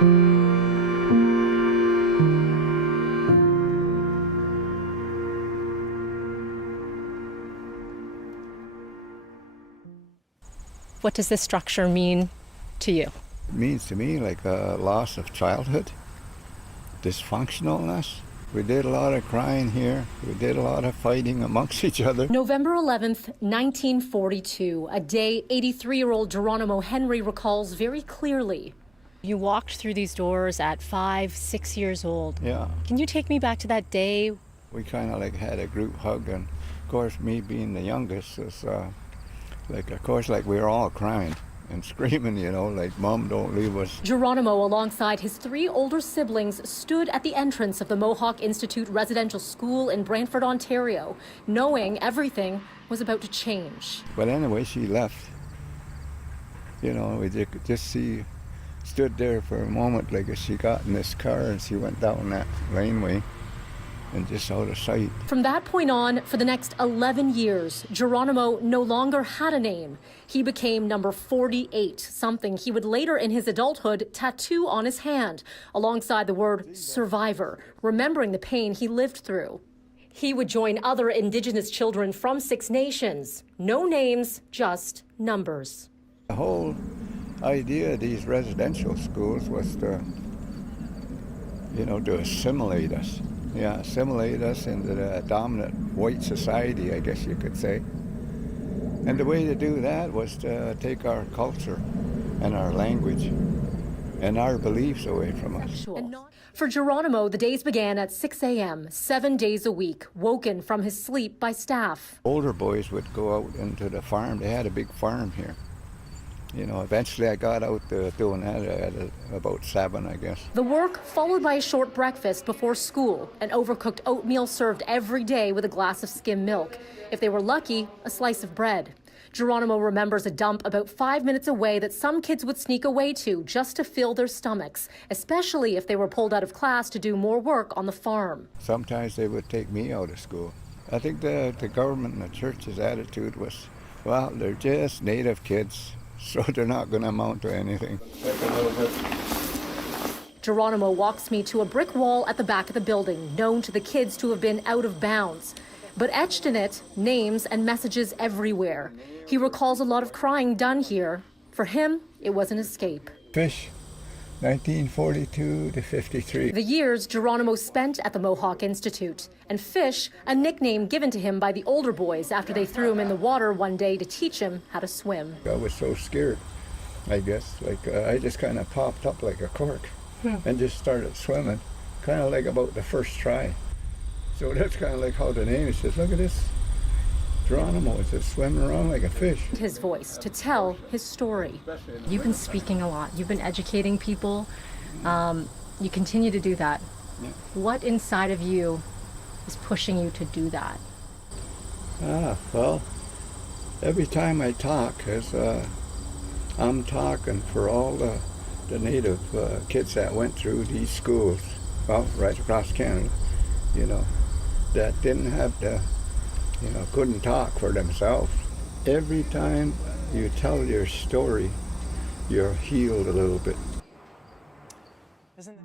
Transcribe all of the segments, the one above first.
What does this structure mean to you? It means to me like a loss of childhood, dysfunctionalness. We did a lot of crying here. We did a lot of fighting amongst each other. November 11th, 1942, a day 83-year-old Geronimo Henry recalls very clearly. You walked through these doors at 5, 6 years old. Yeah. Can you take me back to that day? We kind of like had a group hug, and of course me being the youngest was like we were all crying and screaming, you know, like, Mom, don't leave us. Geronimo, alongside his 3 older siblings, stood at the entrance of the Mohawk Institute Residential School in Brantford, Ontario, knowing everything was about to change. But anyway, she left. You know, we could just see, stood there for a moment, like as she got in this car and she went down that laneway and just out of sight. From that point on, for the next 11 years, Geronimo no longer had a name. He became number 48, something he would later in his adulthood tattoo on his hand, alongside the word survivor, remembering the pain he lived through. He would join other Indigenous children from 6 nations. No names, just numbers. The whole idea of these residential schools was to, you know, to assimilate us. Yeah, assimilate us into the dominant white society, I guess you could say. And the way to do that was to take our culture and our language and our beliefs away from us. For Geronimo, the days began at 6 a.m., 7 days a week, woken from his sleep by staff. Older boys would go out into the farm. They had a big farm here. You know, eventually I got out doing that at about 7, I guess. The work followed by a short breakfast before school, an overcooked oatmeal served every day with a glass of skim milk. If they were lucky, a slice of bread. Geronimo remembers a dump about 5 minutes away that some kids would sneak away to just to fill their stomachs, especially if they were pulled out of class to do more work on the farm. Sometimes they would take me out of school. I think the government and the church's attitude was, well, they're just native kids, so they're not going to amount to anything. Geronimo walks me to a brick wall at the back of the building, known to the kids to have been out of bounds. But etched in it, names and messages everywhere. He recalls a lot of crying done here. For him, it was an escape. Fish, 1942 to 53. The years Geronimo spent at the Mohawk Institute. And Fish, a nickname given to him by the older boys after they threw him in the water one day to teach him how to swim. I was so scared, I guess. I just kind of popped up like a cork and just started swimming, kind of like about the first try. So that's kind of like how the name says, look at this. Geronimo is just swimming around like a fish. His voice to tell his story. You've been speaking a lot. You've been educating people. You continue to do that. Yeah. What inside of you is pushing you to do that? Well, every time I talk, I'm talking for all the native kids that went through these schools, well, right across Canada, you know, that didn't have the, you know, couldn't talk for themselves. Every time you tell your story, you're healed a little bit. Isn't it?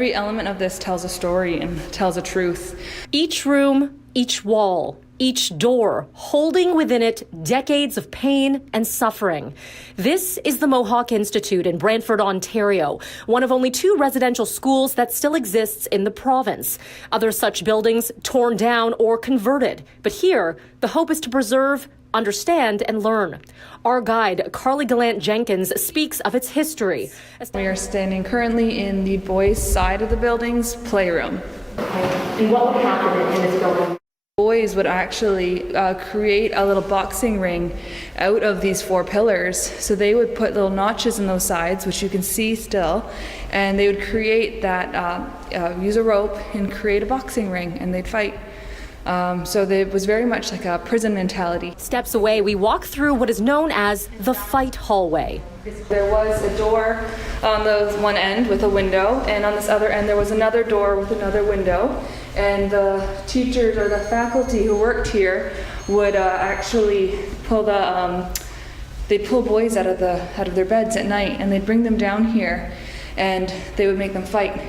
Every element of this tells a story and tells a truth. Each room, each wall, each door, holding within it decades of pain and suffering. This is the Mohawk Institute in Brantford, Ontario, one of only 2 residential schools that still exists in the province. Other such buildings torn down or converted. But here, the hope is to preserve, understand, and learn. Our guide, Carly Gallant-Jenkins, speaks of its history. We are standing currently in the boys' side of the building's playroom. And what would happen in this building? Boys would actually create a little boxing ring out of these 4 pillars. So they would put little notches in those sides, which you can see still, and they would create that, use a rope and create a boxing ring, and they'd fight. So it was very much like a prison mentality. Steps away, we walk through what is known as the fight hallway. There was a door on the one end with a window, and on this other end there was another door with another window. And the teachers or the faculty who worked here would actually pull they'd pull boys out of their beds at night, and they'd bring them down here, and they would make them fight,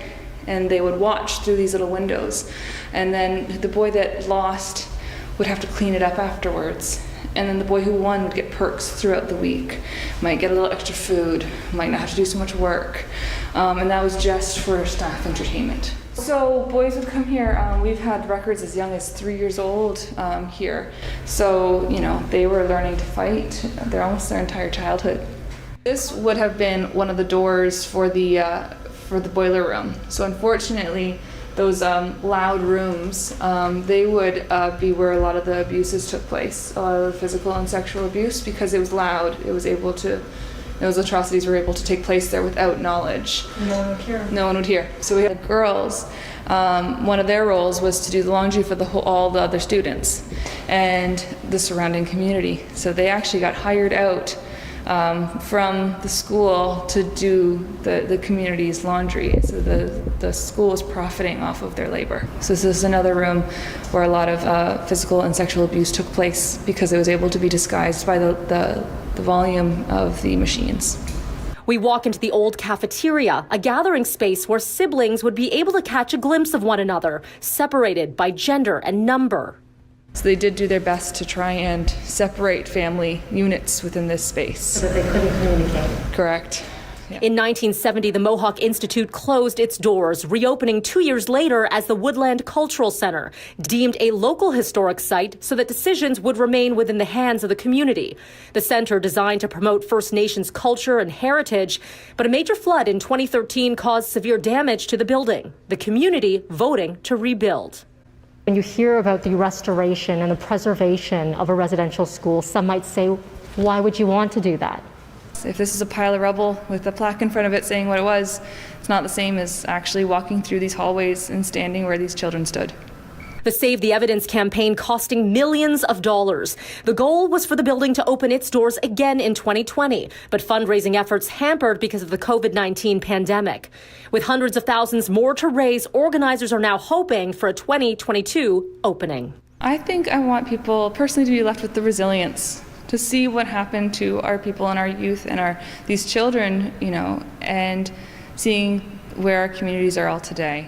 and they would watch through these little windows. And then the boy that lost would have to clean it up afterwards. And then the boy who won would get perks throughout the week. Might get a little extra food, might not have to do so much work. And that was just for staff entertainment. So boys would come here. We've had records as young as 3 years old here. So, they were learning to fight. They're almost their entire childhood. This would have been one of the doors for the boiler room. So unfortunately, those loud rooms, they would be where a lot of the abuses took place, a lot of the physical and sexual abuse, because it was loud. Those atrocities were able to take place there without knowledge. No one would hear. No one would hear. So we had girls. One of their roles was to do the laundry for all the other students and the surrounding community. So they actually got hired out from the school to do the community's laundry. So the school was profiting off of their labor. So this is another room where a lot of physical and sexual abuse took place because it was able to be disguised by the volume of the machines. We walk into the old cafeteria, a gathering space where siblings would be able to catch a glimpse of one another, separated by gender and number. So they did do their best to try and separate family units within this space. So that they couldn't communicate. Correct. Yeah. In 1970, the Mohawk Institute closed its doors, reopening 2 years later as the Woodland Cultural Center, deemed a local historic site so that decisions would remain within the hands of the community. The center, designed to promote First Nations culture and heritage, but a major flood in 2013 caused severe damage to the building, the community voting to rebuild. When you hear about the restoration and the preservation of a residential school, some might say, why would you want to do that? If this is a pile of rubble with a plaque in front of it saying what it was, it's not the same as actually walking through these hallways and standing where these children stood. The Save the Evidence campaign costing millions of dollars. The goal was for the building to open its doors again in 2020, but fundraising efforts hampered because of the COVID-19 pandemic. With hundreds of thousands more to raise, organizers are now hoping for a 2022 opening. I think I want people personally to be left with the resilience to see what happened to our people and our youth and these children, and seeing where our communities are all today.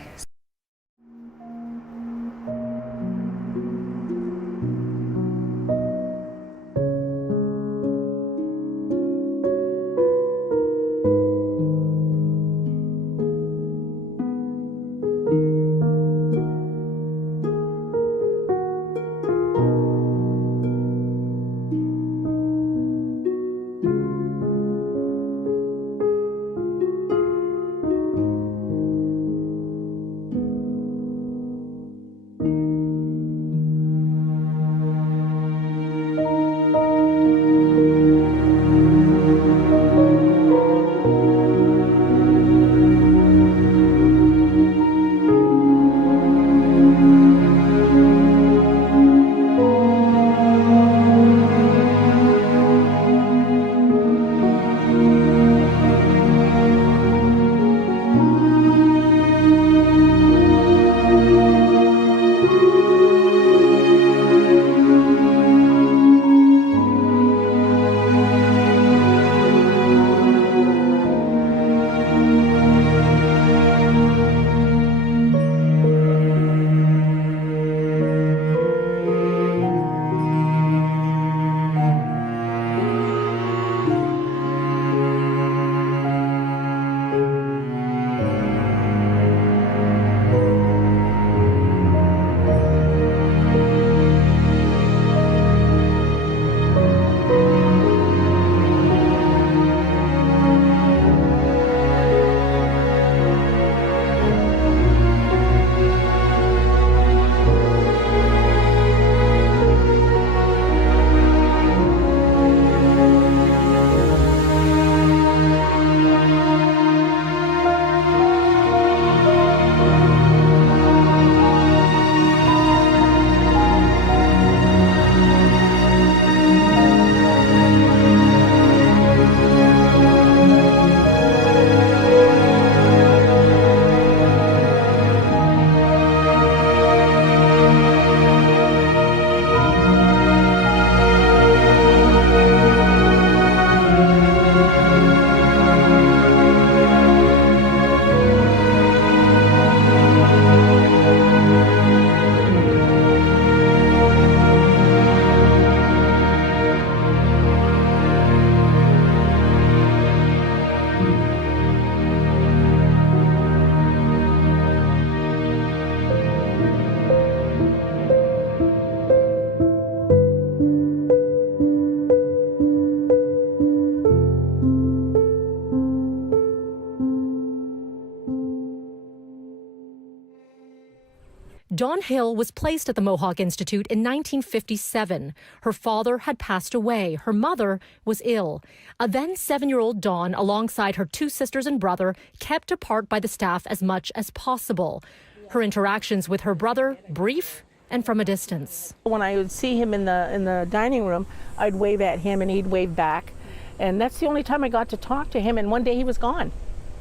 Dawn Hill was placed at the Mohawk Institute in 1957. Her father had passed away. Her mother was ill. A then 7-year-old Dawn, alongside her 2 sisters and brother, kept apart by the staff as much as possible. Her interactions with her brother, brief and from a distance. When I would see him in the dining room, I'd wave at him and he'd wave back. And that's the only time I got to talk to him, and one day he was gone.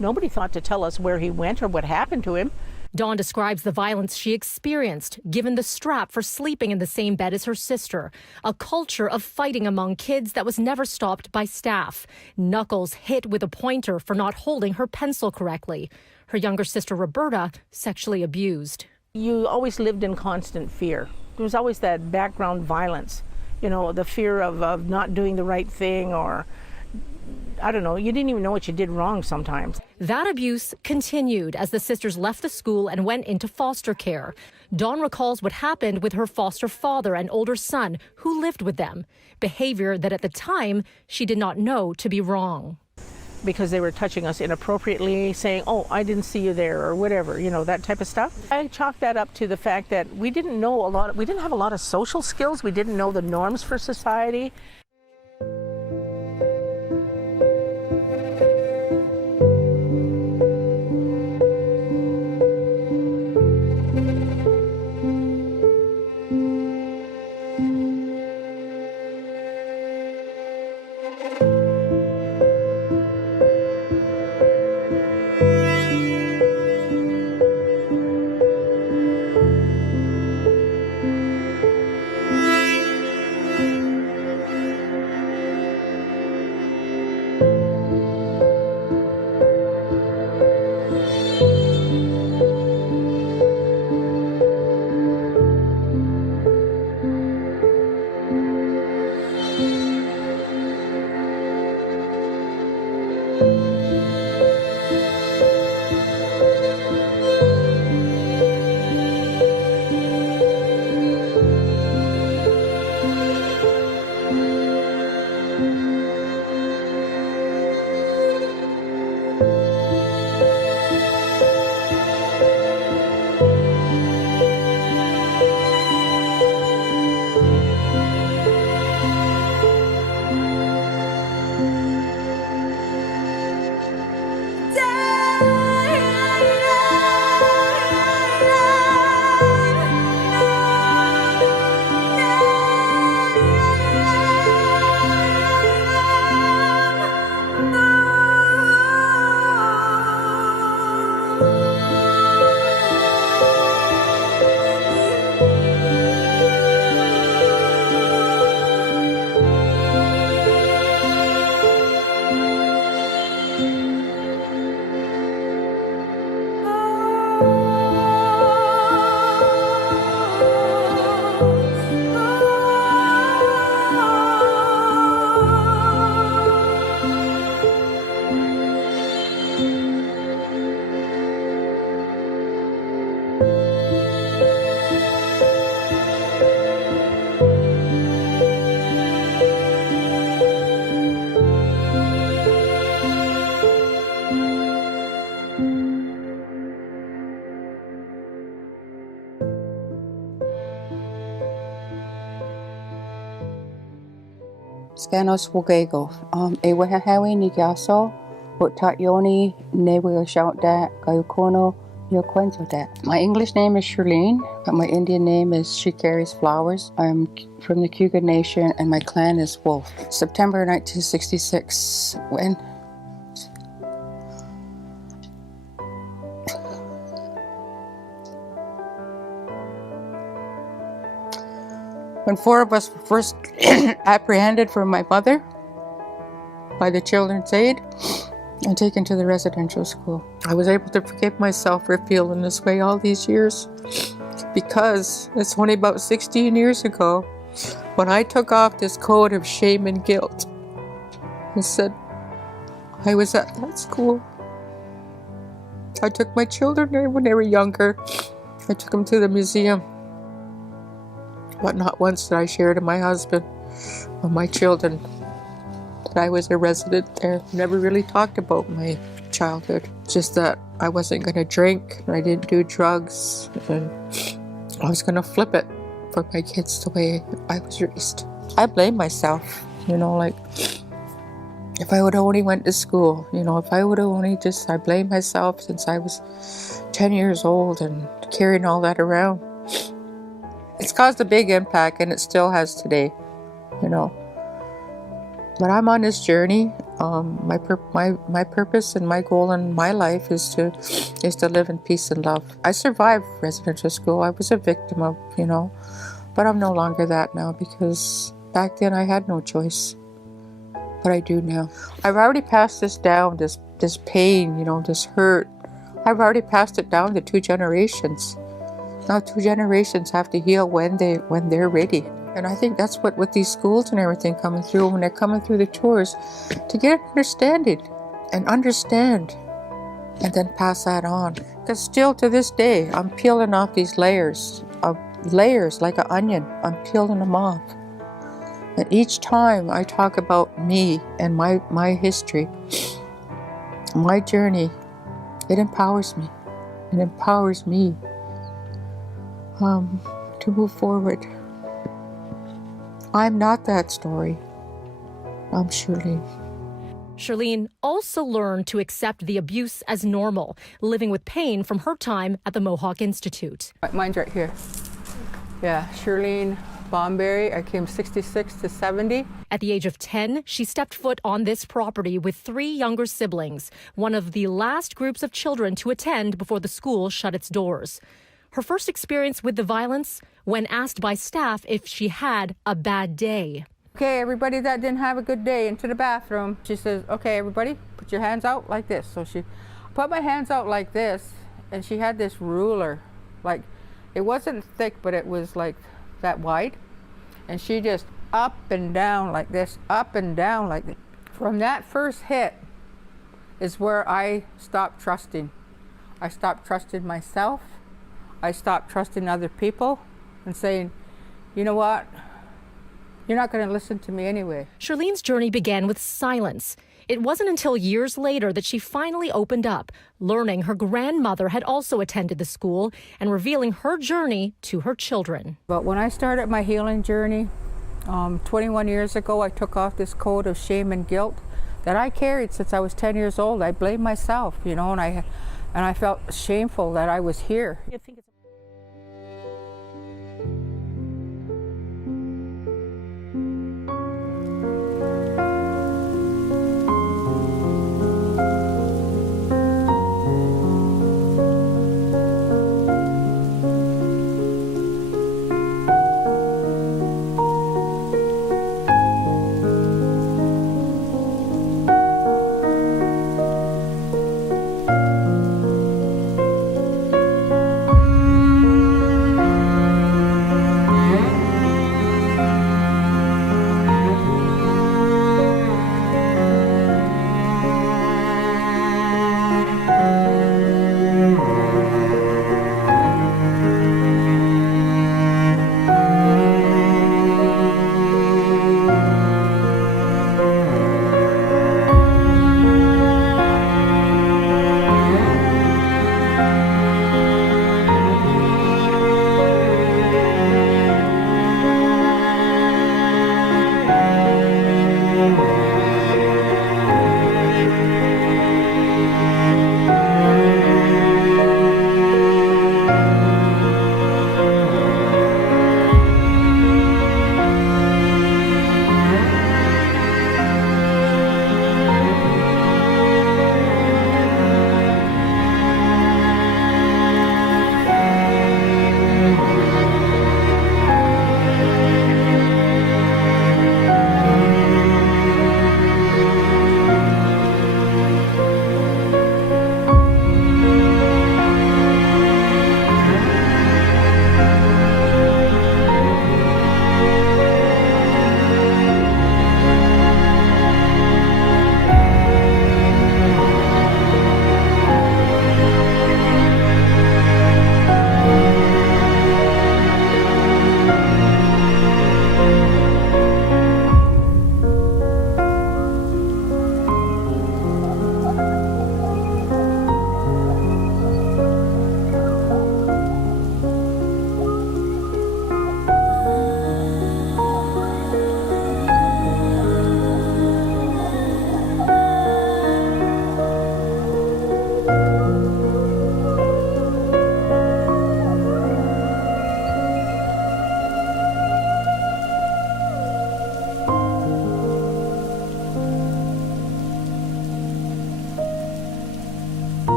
Nobody thought to tell us where he went or what happened to him. Dawn describes the violence she experienced, given the strap for sleeping in the same bed as her sister. A culture of fighting among kids that was never stopped by staff. Knuckles hit with a pointer for not holding her pencil correctly. Her younger sister, Roberta, sexually abused. You always lived in constant fear. There was always that background violence, you know, the fear of not doing the right thing, or, I don't know, you didn't even know what you did wrong sometimes. That abuse continued as the sisters left the school and went into foster care. Dawn recalls what happened with her foster father and older son who lived with them, behavior that at the time she did not know to be wrong. Because they were touching us inappropriately, saying, oh, I didn't see you there, or whatever, you know, that type of stuff. I chalk that up to the fact that we didn't have a lot of social skills. We didn't know the norms for society. Scanos Wogego, Ewahahawi Nigaso, Utayoni, Newe Shoutda, Gayukono, Yoquenzoda. My English name is Shirlene, but my Indian name is She Carries Flowers. I'm from the Scugog Nation and my clan is Wolf. September 1966, when 4 of us were first apprehended from my mother by the Children's Aid and taken to the residential school. I was able to forgive myself for feeling this way all these years because it's only about 16 years ago when I took off this coat of shame and guilt and said, I was at that school. I took my children there when they were younger. I took them to the museum. But not once did I share to my husband or my children that I was a resident there. Never really talked about my childhood. Just that I wasn't going to drink, and I didn't do drugs, and I was going to flip it for my kids the way I was raised. I blame myself, like if I would have only went to school, if I would have only I blame myself since I was 10 years old and carrying all that around. It's caused a big impact, and it still has today, But I'm on this journey. My purpose and my goal in my life is to live in peace and love. I survived residential school. I was a victim of, but I'm no longer that now, because back then I had no choice. But I do now. I've already passed this down, this pain, this hurt. I've already passed it down to 2 generations. Now 2 generations have to heal when they're ready. And I think that's what with these schools and everything coming through, when they're coming through the tours, to get an understanding and understand and then pass that on. Because still to this day, I'm peeling off these layers like an onion. I'm peeling them off. And each time I talk about me and my history, my journey, it empowers me. It empowers me to move forward. I'm not that story. I'm Shirlene. Shirlene also learned to accept the abuse as normal, living with pain from her time at the Mohawk Institute. Mine's right here. Yeah, Shirlene Bomberry. I came 66 to 70. At the age of 10, she stepped foot on this property with 3 younger siblings, one of the last groups of children to attend before the school shut its doors. Her first experience with the violence, when asked by staff if she had a bad day. Okay, everybody that didn't have a good day, into the bathroom. She says, okay, everybody, put your hands out like this. So she put my hands out like this, and she had this ruler. Like, it wasn't thick, but it was like that wide. And she just up and down like this, up and down like this. From that first hit is where I stopped trusting. I stopped trusting myself. I stopped trusting other people and saying, you know what? You're not going to listen to me anyway. Shirlene's journey began with silence. It wasn't until years later that she finally opened up, learning her grandmother had also attended the school and revealing her journey to her children. But when I started my healing journey, 21 years ago, I took off this coat of shame and guilt that I carried since I was 10 years old. I blamed myself, and I felt shameful that I was here.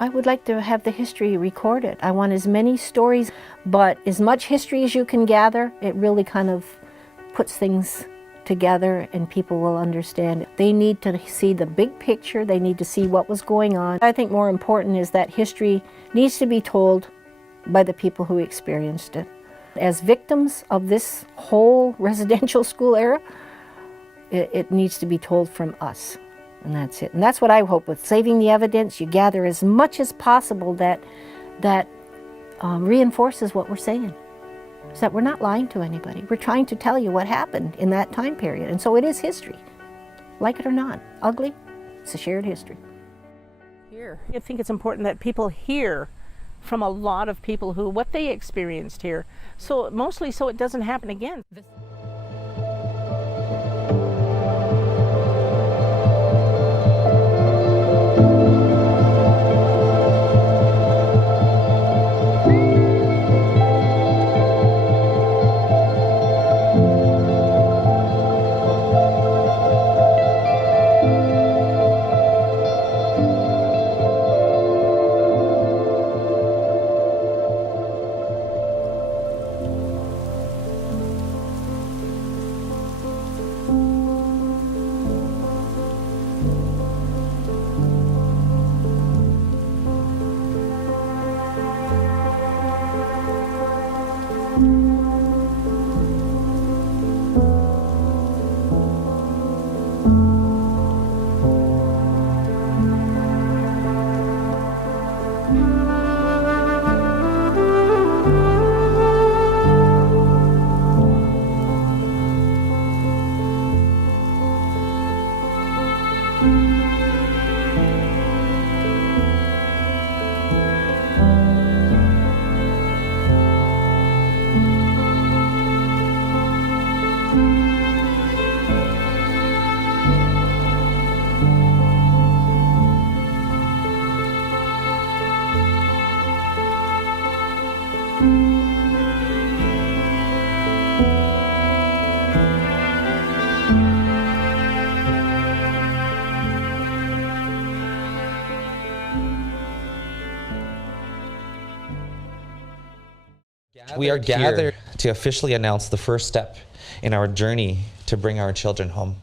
I would like to have the history recorded. I want as many stories, but as much history as you can gather, it really kind of puts things together and people will understand. They need to see the big picture. They need to see what was going on. I think more important is that history needs to be told by the people who experienced it. As victims of this whole residential school era, it needs to be told from us. And that's it. And that's what I hope with Saving the Evidence. You gather as much as possible that reinforces what we're saying. Is that we're not lying to anybody. We're trying to tell you what happened in that time period. And so it is history. Like it or not. Ugly, it's a shared history. Here. I think it's important that people hear from a lot of people who what they experienced here. So mostly so it doesn't happen again. We are gathered to officially announce the first step in our journey to bring our children home.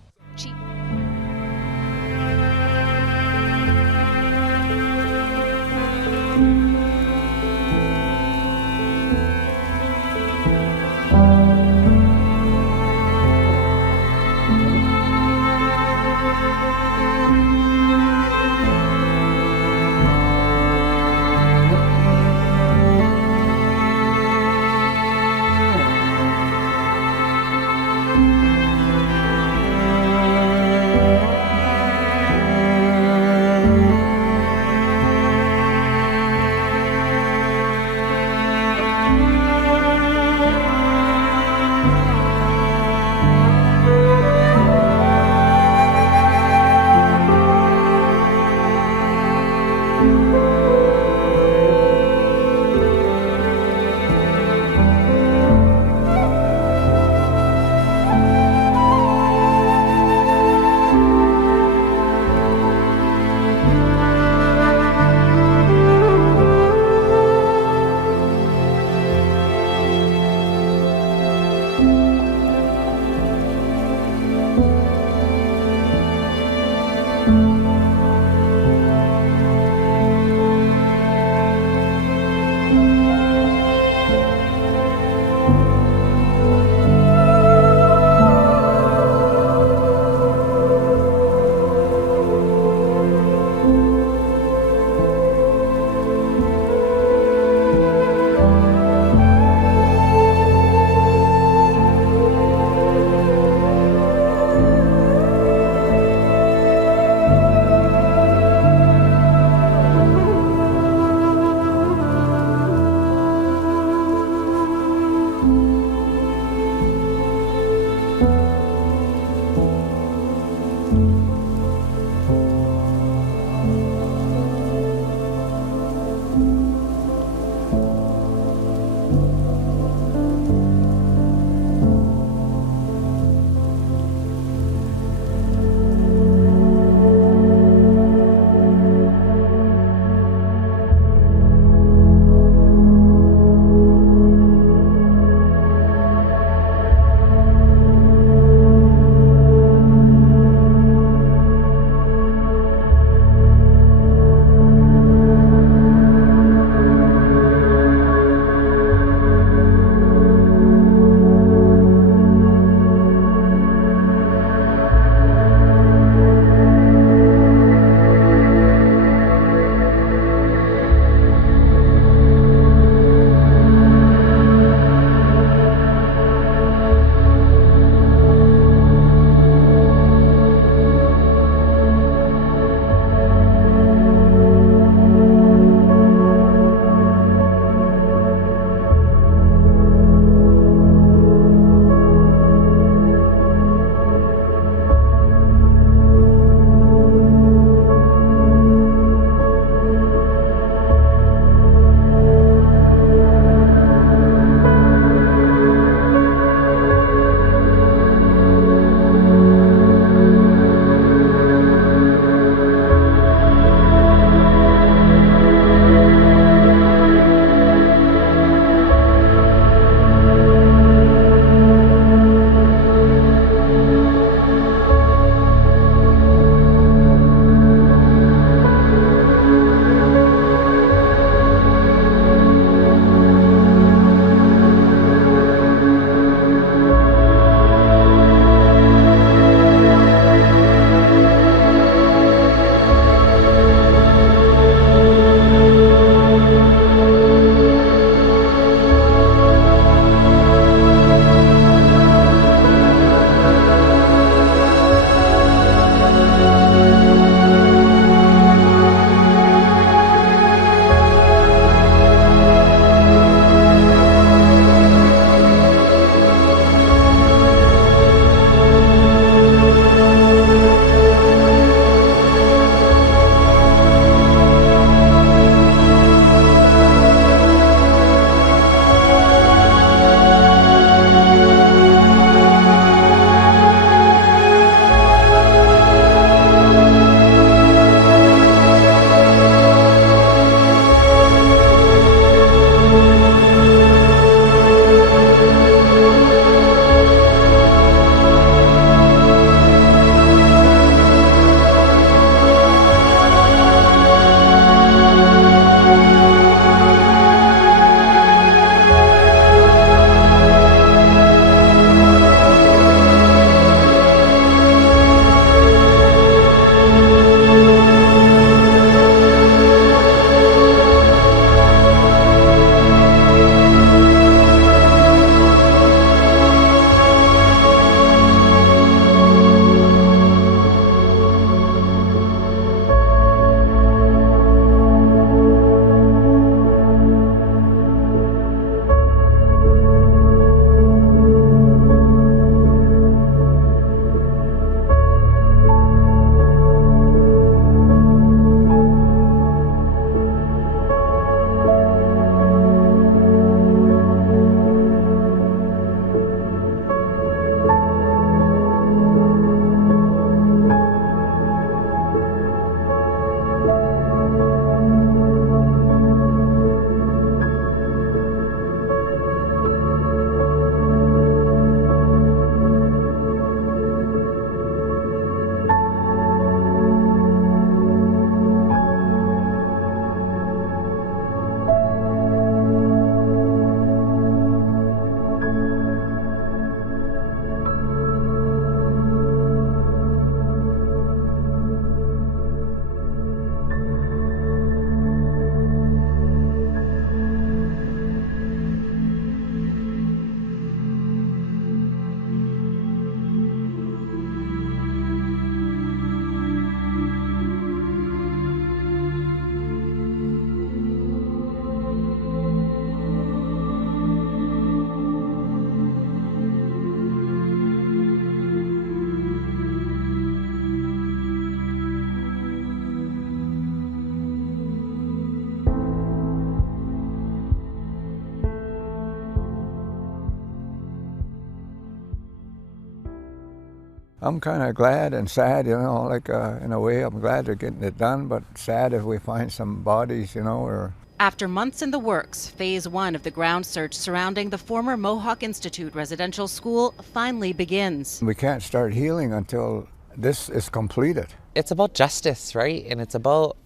I'm kind of glad and sad, you know, like in a way I'm glad they're getting it done, but sad if we find some bodies, you know, or... After months in the works, phase 1 of the ground search surrounding the former Mohawk Institute Residential School finally begins. We can't start healing until this is completed. It's about justice, right? And it's about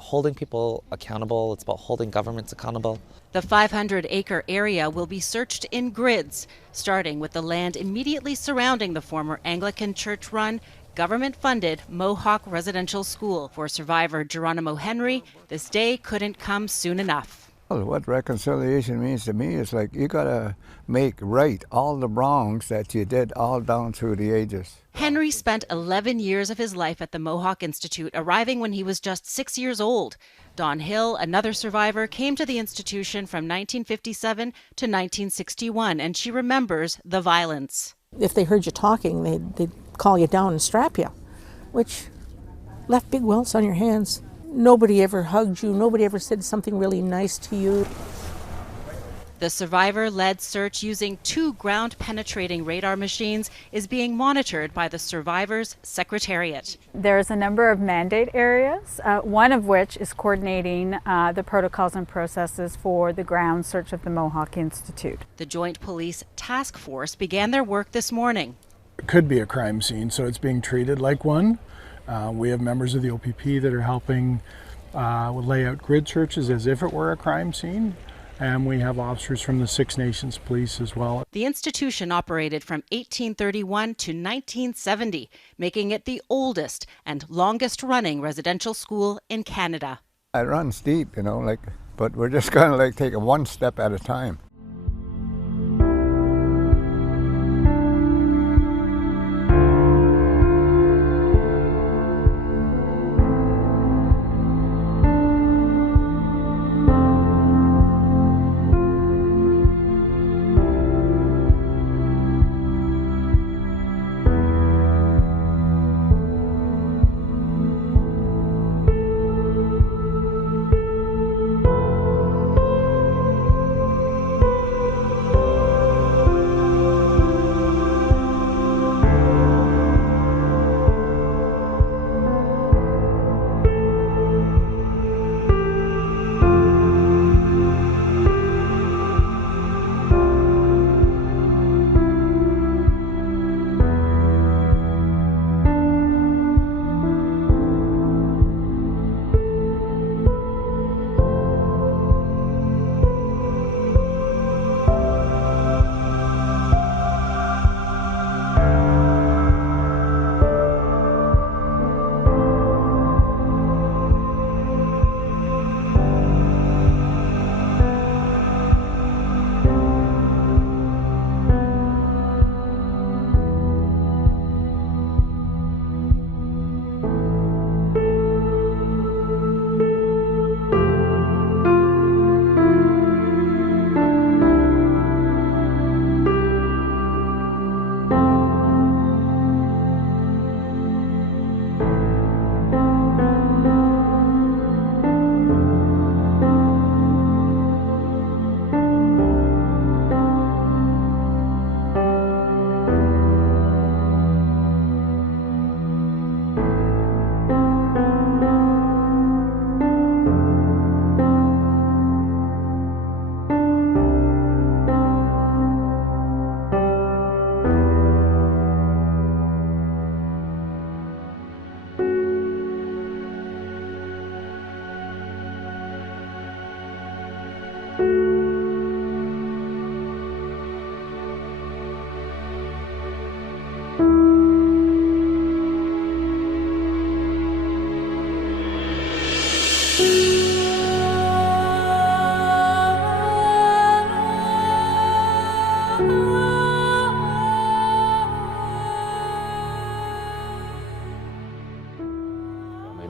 holding people accountable. It's about holding governments accountable. The 500-acre area will be searched in grids, starting with the land immediately surrounding the former Anglican Church-run, government-funded Mohawk Residential School. For survivor Geronimo Henry, this day couldn't come soon enough. Well, what reconciliation means to me is like you gotta make right all the wrongs that you did all down through the ages. Henry spent 11 years of his life at the Mohawk Institute, arriving when he was just 6 years old. Dawn Hill, another survivor, came to the institution from 1957 to 1961, and she remembers the violence. If they heard you talking, they'd call you down and strap you, which left big welts on your hands. Nobody ever hugged you. Nobody ever said something really nice to you. The survivor-led search using 2 ground-penetrating radar machines is being monitored by the survivors' secretariat. There's a number of mandate areas, one of which is coordinating the protocols and processes for the ground search of the Mohawk Institute. The Joint Police Task Force began their work this morning. It could be a crime scene, so it's being treated like one. We have members of the OPP that are helping lay out grid searches as if it were a crime scene. And we have officers from the Six Nations Police as well. The institution operated from 1831 to 1970, making it the oldest and longest running residential school in Canada. It runs deep, you know, but we're just gonna take it one step at a time.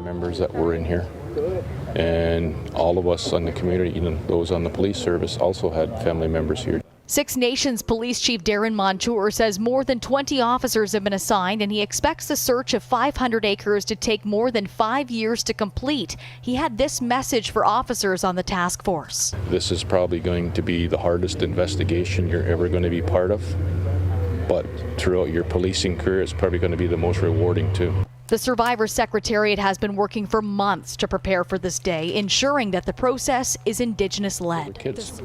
Members that were in here, and all of us on the community, even those on the police service, also had family members here. Six Nations Police Chief Darren Montour says more than 20 officers have been assigned, and he expects the search of 500 acres to take more than 5 years to complete. He had this message for officers on the task force. This is probably going to be the hardest investigation you're ever going to be part of. but throughout your policing career, it's probably going to be the most rewarding too. The Survivors Secretariat has been working for months to prepare for this day, ensuring that the process is Indigenous-led. Kids.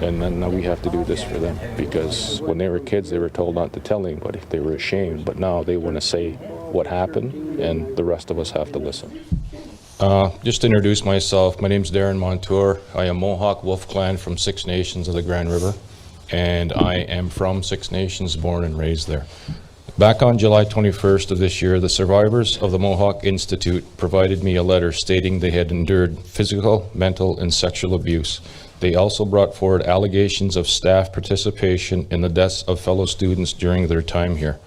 And then now we have to do this for them, because when they were kids, they were told not to tell anybody. They were ashamed, but now they want to say what happened, and the rest of us have to listen. Just to introduce myself, my name's Darren Montour. I am Mohawk Wolf Clan from Six Nations of the Grand River, and I am from Six Nations, born and raised there. Back on July 21st of this year, the survivors of the Mohawk Institute provided me a letter stating they had endured physical, mental, and sexual abuse. They also brought forward allegations of staff participation in the deaths of fellow students during their time here.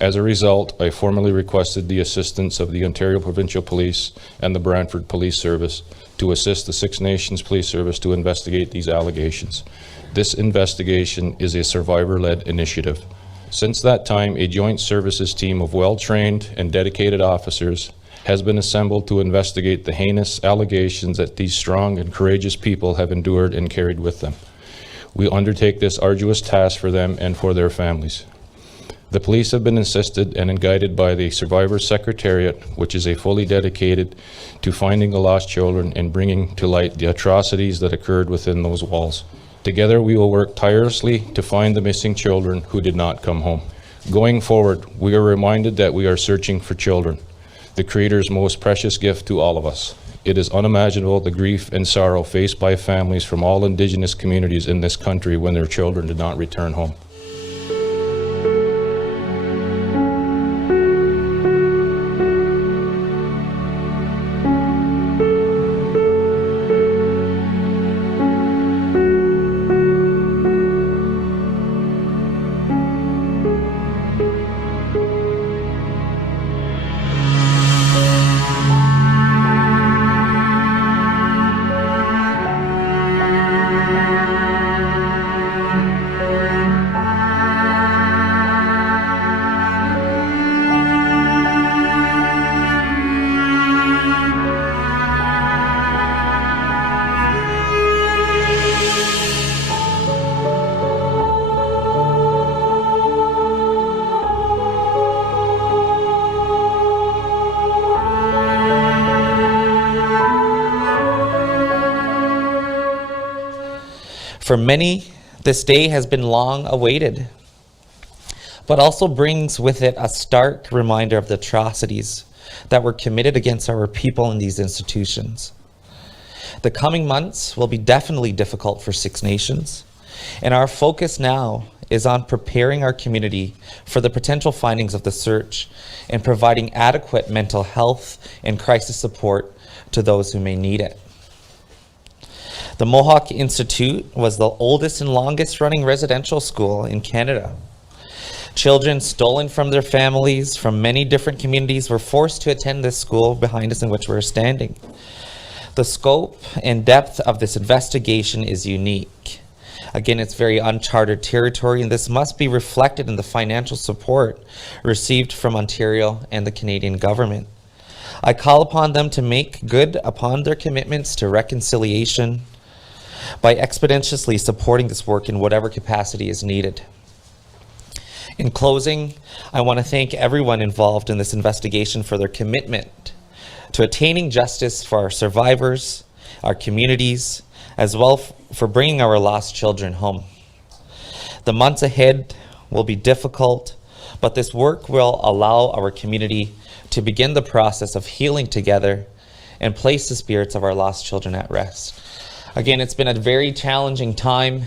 As a result, I formally requested the assistance of the Ontario Provincial Police and the Brantford Police Service to assist the Six Nations Police Service to investigate these allegations. This investigation is a survivor-led initiative. Since that time, a joint services team of well-trained and dedicated officers has been assembled to investigate the heinous allegations that these strong and courageous people have endured and carried with them. We undertake this arduous task for them and for their families. The police have been assisted and guided by the Survivors Secretariat, which is fully dedicated to finding the lost children and bringing to light the atrocities that occurred within those walls. Together we will work tirelessly to find the missing children who did not come home. Going forward, we are reminded that we are searching for children, the Creator's most precious gift to all of us. It is unimaginable the grief and sorrow faced by families from all Indigenous communities in this country when their children did not return home. For many, this day has been long awaited, but also brings with it a stark reminder of the atrocities that were committed against our people in these institutions. The coming months will be definitely difficult for Six Nations, and our focus now is on preparing our community for the potential findings of the search and providing adequate mental health and crisis support to those who may need it. The Mohawk Institute was the oldest and longest running residential school in Canada. Children stolen from their families from many different communities were forced to attend this school behind us in which we're standing. The scope and depth of this investigation is unique. Again, it's very uncharted territory, and this must be reflected in the financial support received from Ontario and the Canadian government. I call upon them to make good upon their commitments to reconciliation by expeditiously supporting this work in whatever capacity is needed. In closing, I want to thank everyone involved in this investigation for their commitment to attaining justice for our survivors, our communities, as well for bringing our lost children home. The months ahead will be difficult, but this work will allow our community to begin the process of healing together and place the spirits of our lost children at rest. Again, it's been a very challenging time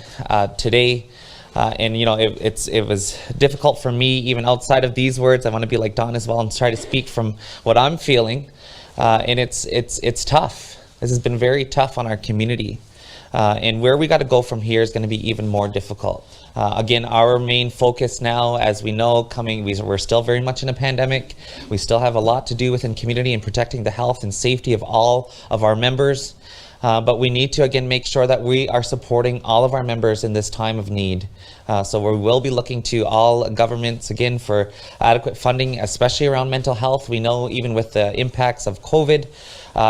today, and you know it was difficult for me even outside of these words. I want to be like Don as well and try to speak from what I'm feeling, and it's tough. This has been very tough on our community, and where we got to go from here is going to be even more difficult. Again, our main focus now, as we know, we're still very much in a pandemic. We still have a lot to do within community and protecting the health and safety of all of our members. But we need to, again, make sure that we are supporting all of our members in this time of need. So we will be looking to all governments, again, for adequate funding, especially around mental health. We know even with the impacts of COVID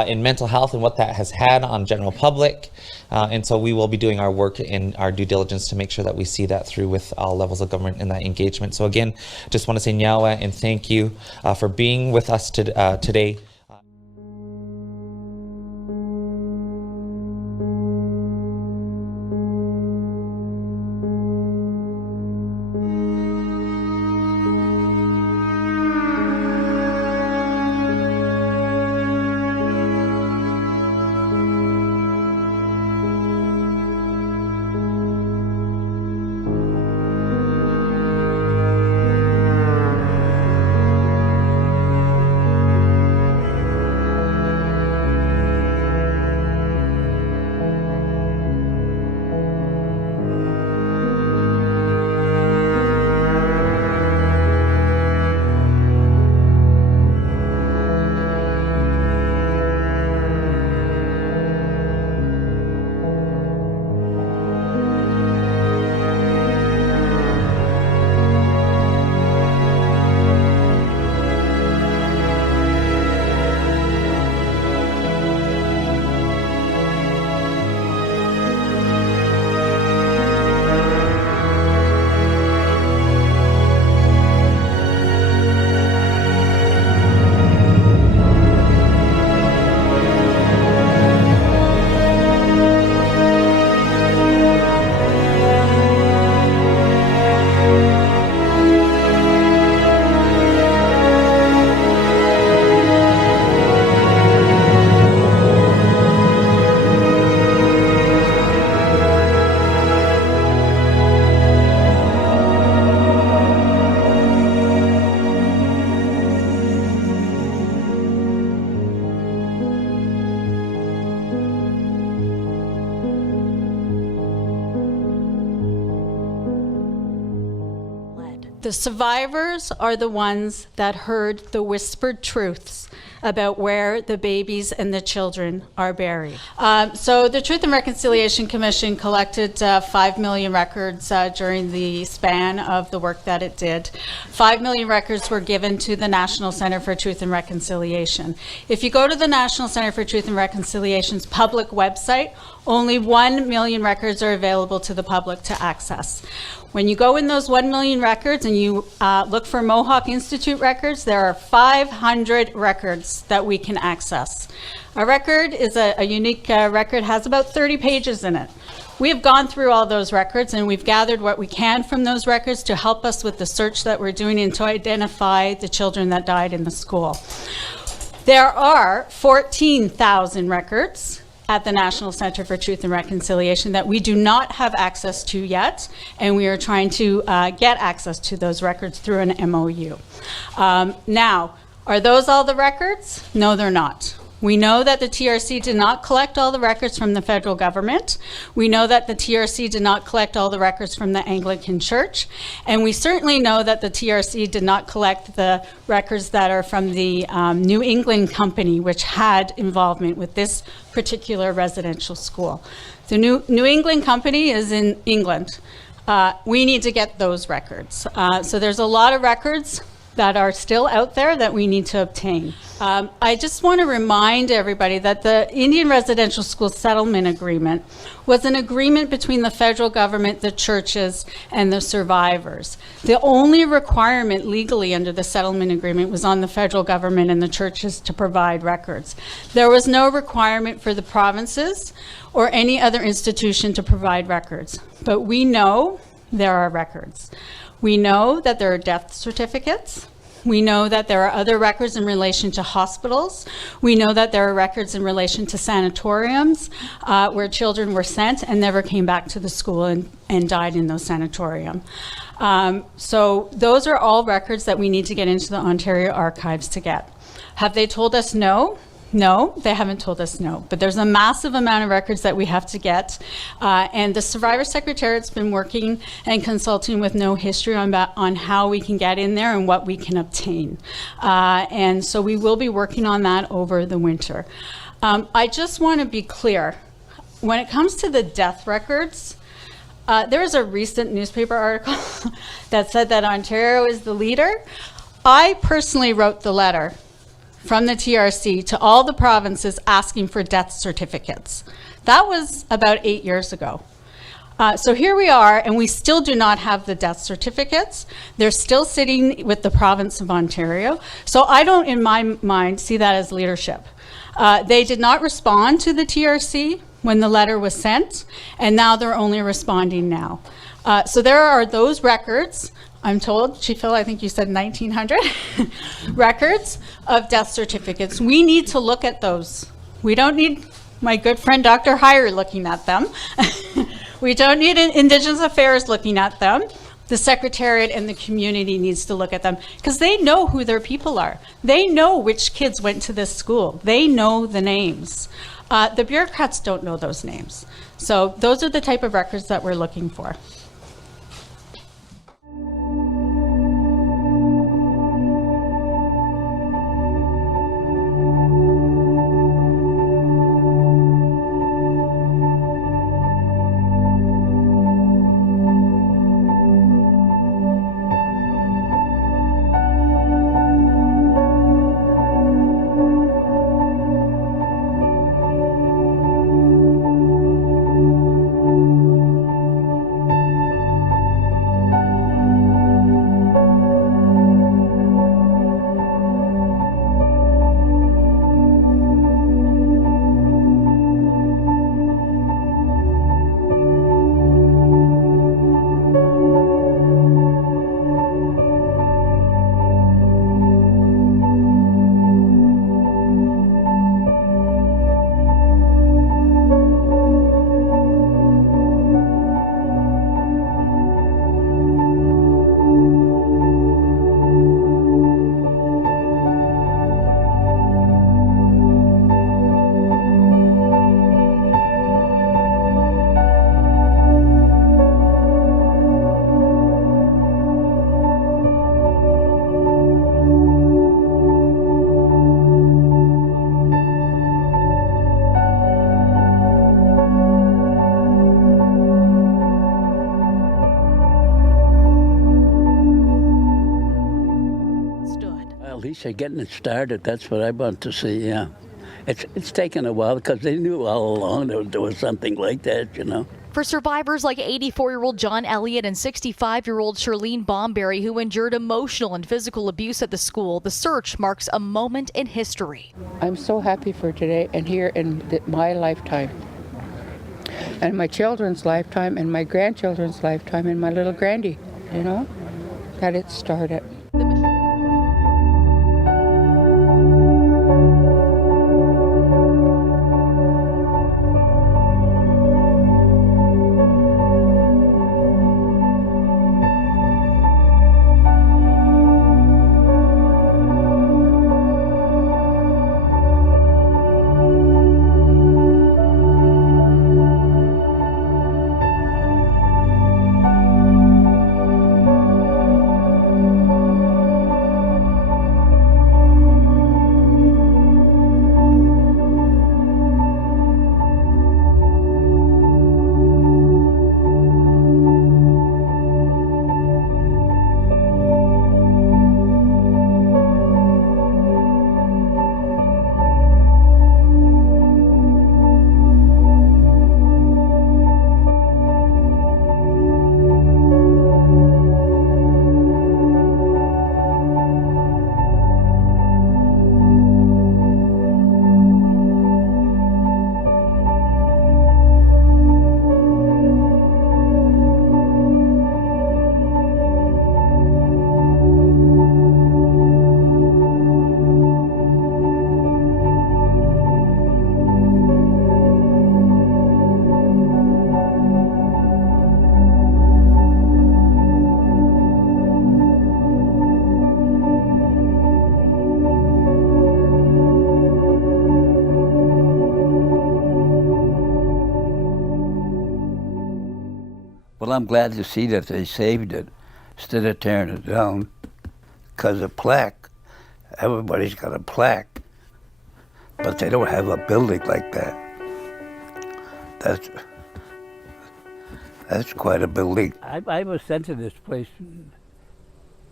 in mental health and what that has had on general public. And so we will be doing our work and our due diligence to make sure that we see that through with all levels of government in that engagement. So again, just want to say nyawa and thank you for being with us today. The survivors are the ones that heard the whispered truths about where the babies and the children are buried. So the Truth and Reconciliation Commission collected 5 million records during the span of the work that it did. 5 million records were given to the National Centre for Truth and Reconciliation. If you go to the National Centre for Truth and Reconciliation's public website, only 1 million records are available to the public to access. When you go in those 1 million records and you look for Mohawk Institute records, there are 500 records that we can access. A record is a unique record, has about 30 pages in it. We have gone through all those records and we've gathered what we can from those records to help us with the search that we're doing and to identify the children that died in the school. There are 14,000 records at the National Centre for Truth and Reconciliation that we do not have access to yet, and we are trying to get access to those records through an MOU. Now, are those all the records? No, they're not. We know that the TRC did not collect all the records from the federal government. We know that the TRC did not collect all the records from the Anglican Church. And we certainly know that the TRC did not collect the records that are from the New England company, which had involvement with this particular residential school. The New England company is in England. We need to get those records. So there's a lot of records that are still out there that we need to obtain. I just want to remind everybody that the Indian Residential School Settlement Agreement was an agreement between the federal government, the churches, and the survivors. The only requirement legally under the settlement agreement was on the federal government and the churches to provide records. There was no requirement for the provinces or any other institution to provide records. But we know there are records. We know that there are death certificates. We know that there are other records in relation to hospitals. We know that there are records in relation to sanatoriums where children were sent and never came back to the school and died in those sanatoriums. So those are all records that we need to get into the Ontario archives to get. Have they told us no? No, they haven't told us no, but there's a massive amount of records that we have to get. And the Survivor Secretariat's been working and consulting with No History on how we can get in there and what we can obtain. And so we will be working on that over the winter. I just want to be clear. When it comes to the death records, there was a recent newspaper article that said that Ontario is the leader. I personally wrote the letter from the TRC to all the provinces asking for death certificates. That was about 8 years ago. So here we are, and we still do not have the death certificates. They're still sitting with the province of Ontario. So I don't, in my mind, see that as leadership. They did not respond to the TRC when the letter was sent, and now they're only responding now. So there are those records, I'm told, Chief Phil, I think you said 1,900 records of death certificates. We need to look at those. We don't need my good friend Dr. Heyer looking at them. We don't need Indigenous Affairs looking at them. The Secretariat and the community needs to look at them because they know who their people are. They know which kids went to this school. They know the names. The bureaucrats don't know those names. So those are the type of records that we're looking for. They're getting it started. That's what I want to see, yeah. It's taken a while because they knew all along there was something like that, you know. For survivors like 84-year-old John Elliott and 65-year-old Charlene Bomberry, who endured emotional and physical abuse at the school, the search marks a moment in history. I'm so happy for today and here in my lifetime, and my children's lifetime, and my grandchildren's lifetime, and my little grandy, you know, that it started. Well, I'm glad to see that they saved it instead of tearing it down, because a plaque, everybody's got a plaque but they don't have a building like that. That's quite a building. I was sent to this place,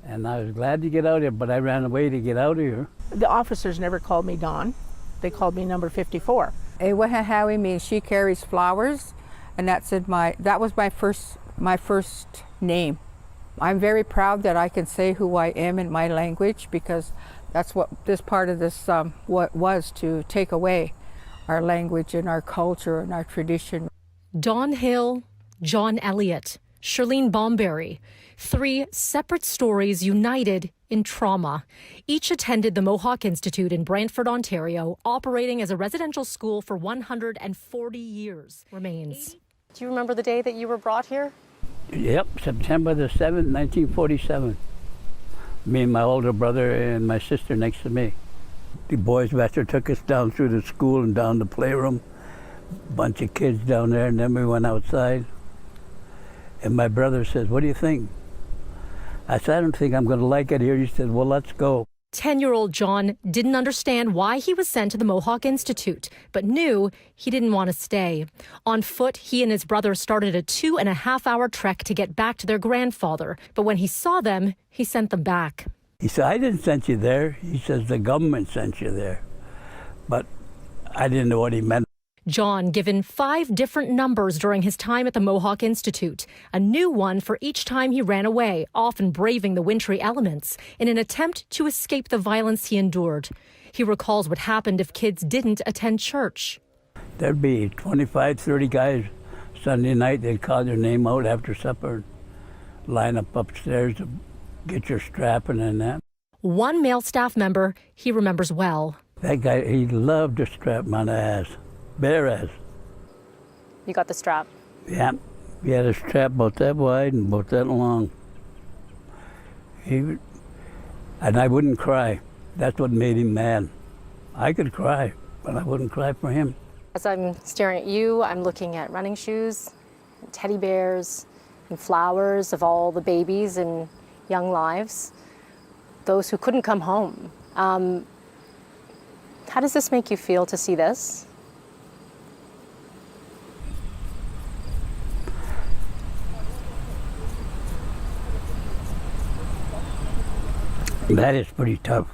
and I was glad to get out here, but I ran away to get out of here. The officers never called me Dawn. They called me number 54. Ewahahawi means she carries flowers, and that was my first name. I'm very proud that I can say who I am in my language, because that's what this part of this what was, to take away our language and our culture and our tradition. Dawn Hill, John Elliott, Shirlene Bomberry, 3 separate stories united in trauma. Each attended the Mohawk Institute in Brantford, Ontario, operating as a residential school for 140 years. Remains. Do you remember the day that you were brought here? Yep, September the 7th, 1947. Me and my older brother and my sister next to me. The boys master took us down through the school and down the playroom. Bunch of kids down there, and then we went outside. And my brother says, "What do you think?" I said, "I don't think I'm going to like it here." He said, "Well, let's go." 10-year-old John didn't understand why he was sent to the Mohawk Institute, but knew he didn't want to stay. On foot, he and his brother started a 2.5-hour trek to get back to their grandfather. But when he saw them, he sent them back. He said, "I didn't send you there." He says, "The government sent you there." But I didn't know what he meant. John given 5 different numbers during his time at the Mohawk Institute, a new one for each time he ran away, often braving the wintry elements, in an attempt to escape the violence he endured. He recalls what happened if kids didn't attend church. There'd be 25, 30 guys Sunday night. They'd call their name out after supper, line up upstairs to get your strapping and that. One male staff member he remembers well. That guy, he loved to strap my ass. Bare ass. You got the strap? Yeah. He had a strap about that wide and about that long. And I wouldn't cry. That's what made him mad. I could cry, but I wouldn't cry for him. As I'm staring at you, I'm looking at running shoes, and teddy bears, and flowers of all the babies and young lives, those who couldn't come home. How does this make you feel to see this? That is pretty tough.